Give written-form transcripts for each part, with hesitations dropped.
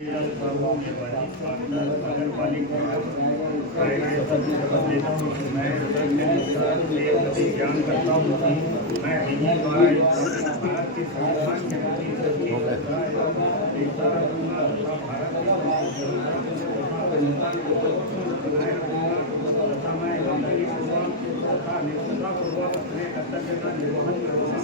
नगर पालिका मैं ज्ञान करता हूँ कि मैं इन्हीं द्वारा भारत के संविधान के प्रति तथा मैं ईमानदारीपूर्वक तथा निष्ठापूर्वक अपने कर्तव्य का निर्वहन करूँगा।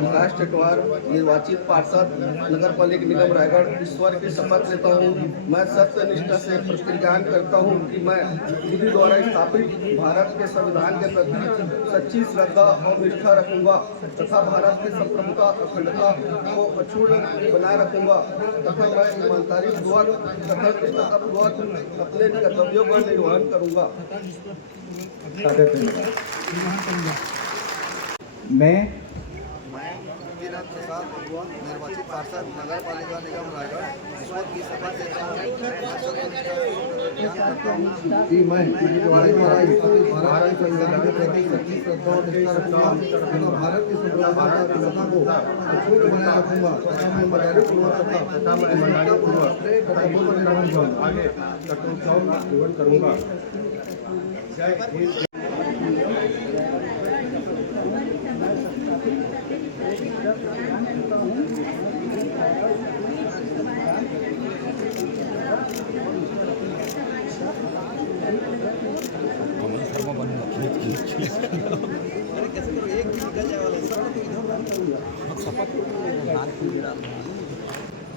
प्रकाश चटवार, निर्वाचित पार्षद नगर पालिका निगम रायगढ़, ईश्वर की शपथ लेता हूँ। मैं सत्य निष्ठा से प्रतिज्ञा करता हूँ कि मैं विधि द्वारा स्थापित भारत के संविधान के प्रति सच्ची श्रद्धा और निष्ठा रखूंगा तथा भारत की संप्रभुता अखंडता को अक्षुण्ण बनाए रखूंगा तथा मैं ईमानदारी पूर्वक तथा निष्ठापूर्वक अपने कर्तव्यों का निर्वहन करूंगा। मैं प्रसाद बबुआ, निर्वाचित पार्षद नगर पालिका निगम रायगढ़, ईश्वर की शपथ लेता हूँ कि मैं भारत के संविधान के प्रति सच्ची श्रद्धा और निष्ठा रखूंगा तथा भारत की संप्रभुता को अक्षुण्ण बनाए रखूंगा तथा मैं ईमानदारीपूर्वक अपने कर्तव्यों का निर्वहन करूंगा।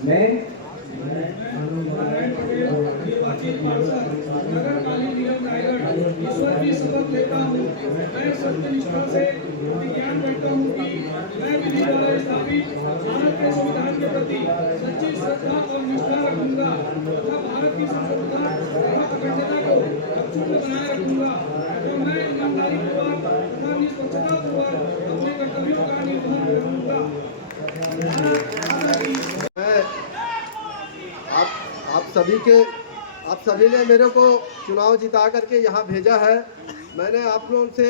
मैं ईश्वर की शपथ लेता हूँ। मैं सत्यनिष्ठा से ज्ञान करता हूँ कि मैं विधि द्वारा स्थापित भारत के संविधान के प्रति सच्ची श्रद्धा और निष्ठा रखूंगा तथा भारत की संप्रभुता तथा अखंडता को अक्षुण्ण बनाए रखूंगा और मैं ईमानदारीपूर्वक तथा निष्पक्षतापूर्वक अपने कर्तव्यों का निर्वहन करूंगा। आप सभी ने मेरे को चुनाव जिता करके यहाँ भेजा है। मैंने आप लोगों से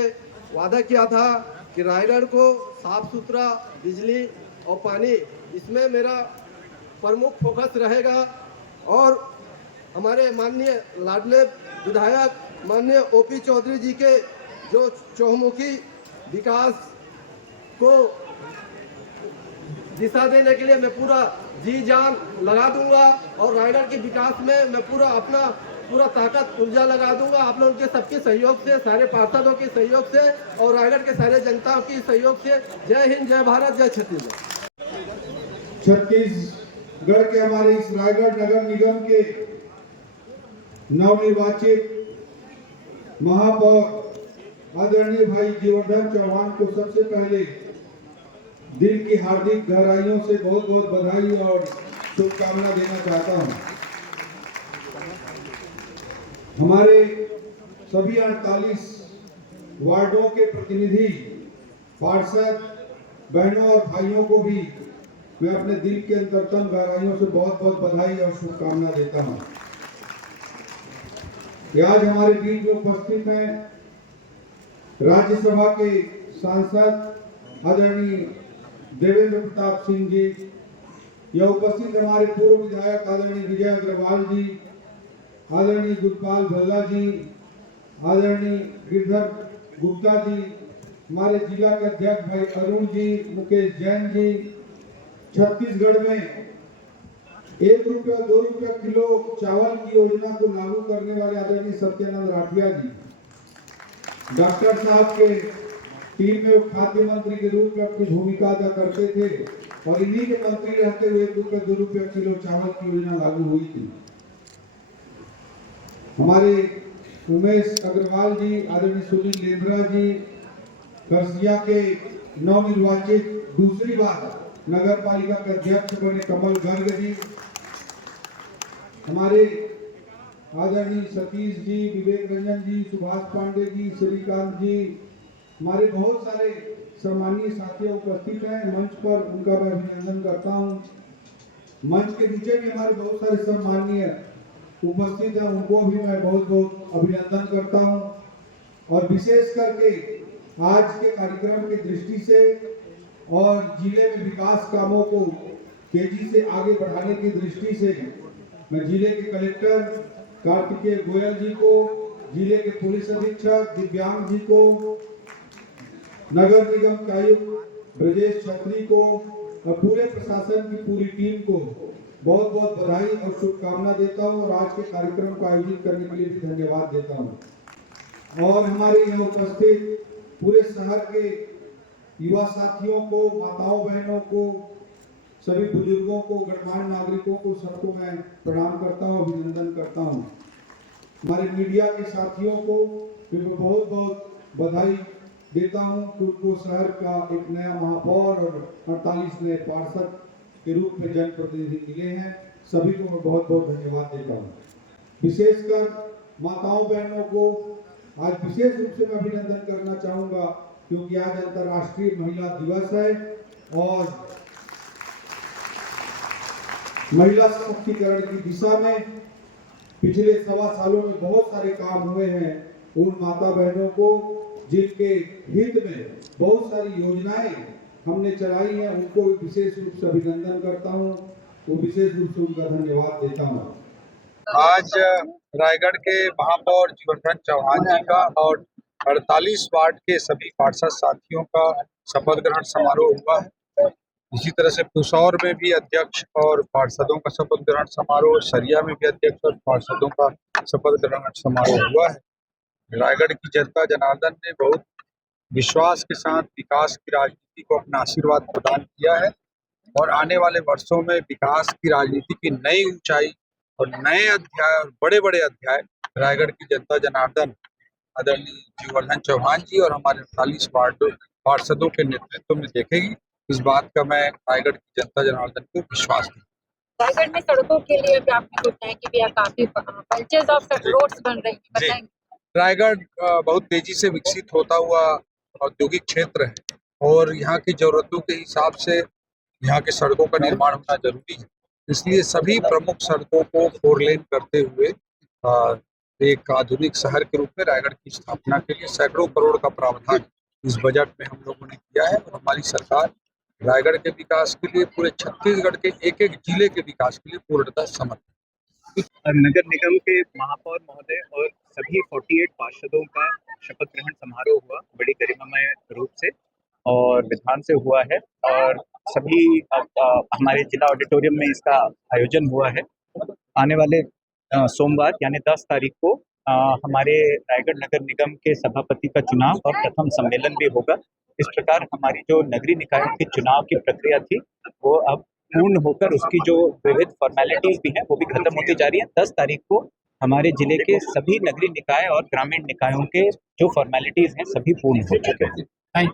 वादा किया था कि रायगढ़ को साफ सुथरा बिजली और पानी, इसमें मेरा प्रमुख फोकस रहेगा और हमारे माननीय लाडले विधायक माननीय ओपी चौधरी जी के जो चहुमुखी विकास को दिशा देने के लिए मैं पूरा जी जान लगा दूंगा और रायगढ़ के विकास में मैं पूरा ताकत ऊर्जा लगा दूंगा। आप लोगों के सबके सहयोग से, सारे पार्षदों के सहयोग से और रायगढ़ के सारे जनता के सहयोग से। जय हिंद, जय भारत, जय छत्तीसगढ़। छत्तीसगढ़ के हमारे इस रायगढ़ नगर निगम के नवनिर्वाचित महापौर आदरणीय भाई जीवनधर चौहान को सबसे पहले दिल की हार्दिक गहराइयों से बहुत बहुत बधाई और शुभकामना देना चाहता हूं। हमारे सभी 48 वार्डों के प्रतिनिधि, पार्षद बहनों और भाइयों को भी मैं अपने दिल के अंतरतम गहराइयों से बहुत बहुत बधाई और शुभकामना देता हूं। आज हमारे बीच में उपस्थित हैं राज्यसभा के सांसद आदरणीय देवेंद्र प्रताप सिंह जी, यह उपस्थित हमारे पूर्व विधायक आदरणीय विजय अग्रवाल जी, आदरणीय गुरपाल भल्ला जी, आदरणीय गिरधर गुप्ता जी, हमारे जिला के अध्यक्ष भाई अरुण जी, मुकेश जैन जी। छत्तीसगढ़ में 1 रुपया 2 रुपया किलो चावल की योजना को लागू करने वाले आदरणीय सत्यानंद राठिया जी, डॉक्टर साहब के टीम में खाद्य मंत्री के रूप में अपनी भूमिका अदा करते थे और इन्हीं के मंत्री रहते हुए 1 रुपया 2 रुपया किलो चावल की योजना लागू हुई थी। हमारे उमेश अग्रवाल जी, आदरणीय सुनील लेंद्रा जी, करसिया के नवनिर्वाचित दूसरी बार नगर पालिका के अध्यक्ष बने कमल गर्ग जी, हमारे आदरणीय सतीश जी, विवेक रंजन जी, सुभाष पांडे जी, श्रीकांत जी, हमारे बहुत सारे सम्मानीय साथी उपस्थित हैं मंच पर, उनका मैं अभिनंदन करता हूं। मंच के नीचे भी हमारे बहुत सारे सम्मानीय उपस्थित हैं, उनको भी मैं बहुत बहुत अभिनंदन करता हूं। और विशेष करके आज के कार्यक्रम की दृष्टि से और जिले में विकास कामों को तेजी से आगे बढ़ाने की दृष्टि से मैं जिले के कलेक्टर कार्तिकेय गोयल जी को, जिले के पुलिस अधीक्षक दिव्यांग जी को, नगर निगम के आयुक्त ब्रजेश छत्री को और पूरे प्रशासन की पूरी टीम को बहुत बहुत बधाई और शुभकामना देता हूं और आज के कार्यक्रम को आयोजित करने के लिए भी धन्यवाद देता हूं। और हमारे यहाँ उपस्थित पूरे शहर के युवा साथियों को, माताओं बहनों को, सभी बुजुर्गों को, गणमान्य नागरिकों को सबको मैं प्रणाम करता हूं, अभिनंदन करता हूं। हमारे मीडिया के साथियों को भी मैं बहुत बहुत बधाई देता हूं कि उनको शहर का एक नया महापौर और 48 नए पार्षद के रूप में जनप्रतिनिधि मिले हैं। सभी को मैं बहुत बहुत धन्यवाद देता हूं। विशेषकर माताओं बहनों को आज विशेष रूप से मैं अभिनंदन करना चाहूंगा क्योंकि आज अंतर्राष्ट्रीय महिला दिवस है और महिला सशक्तिकरण की दिशा में पिछले 1.25 सालों में बहुत सारे काम हुए हैं। उन माता बहनों को जिनके हित में बहुत सारी योजनाएं हमने चलाई हैं, उनको विशेष रूप से अभिनंदन करता हूं, वो विशेष रूप से उनका धन्यवाद देता हूं। आज रायगढ़ के महापौर जीवनधन चौहान जी का और 48 वार्ड के सभी पार्षद साथियों का शपथ ग्रहण समारोह हुआ है। इसी तरह से पुसौर में भी अध्यक्ष और पार्षदों का शपथ ग्रहण समारोह, सरिया में भी अध्यक्ष और पार्षदों का शपथ ग्रहण समारोह हुआ है। रायगढ़ की जनता जनार्दन ने बहुत विश्वास के साथ विकास की राजनीति को अपना आशीर्वाद प्रदान किया है और आने वाले वर्षों में विकास की राजनीति की नई ऊंचाई और नए अध्याय और बड़े बड़े अध्याय रायगढ़ की जनता जनार्दन आदरणीय जीवनधन चौहान जी और हमारे 48 वार्ड पार्षदों के नेतृत्व में देखेगी। इस बात का मैं रायगढ़ की जनता जनार्दन को विश्वास दूँ। रायगढ़ में सड़कों के लिए भी आपने बताया कि भैया काफी पंचेज ऑफ रोड्स बन रही है, बताएंगे? रायगढ़ बहुत तेजी से विकसित होता हुआ औद्योगिक क्षेत्र है और यहाँ की जरूरतों के हिसाब से यहाँ के सड़कों का निर्माण होना जरूरी है। इसलिए सभी प्रमुख सड़कों को 4 लेन करते हुए एक आधुनिक शहर के रूप में रायगढ़ की स्थापना के लिए सैकड़ों करोड़ का प्रावधान इस बजट में हम लोगों ने किया है और हमारी सरकार रायगढ़ के विकास के लिए, पूरे छत्तीसगढ़ के एक एक जिले के विकास के लिए पूर्णतः समर्पित। नगर निगम के महापौर महोदय और सभी 48 पार्षदों का शपथ ग्रहण समारोह हुआ बड़ी गरिमामय रूप से और विधान से हुआ है और सभी हमारे जिला ऑडिटोरियम में इसका आयोजन हुआ है। आने वाले सोमवार यानी 10 तारीख को हमारे रायगढ़ नगर निगम के सभापति का चुनाव और प्रथम सम्मेलन भी होगा। इस प्रकार हमारी जो नगरीय निकायों के चुनाव की प्रक्रिया थी वो अब पूर्ण होकर उसकी जो विविध फॉर्मेलिटीज भी हैं वो भी खत्म होती जा रही है। 10 तारीख को हमारे जिले के सभी नगरीय निकाय और ग्रामीण निकायों के जो फॉर्मेलिटीज हैं सभी पूर्ण हो चुके हैं।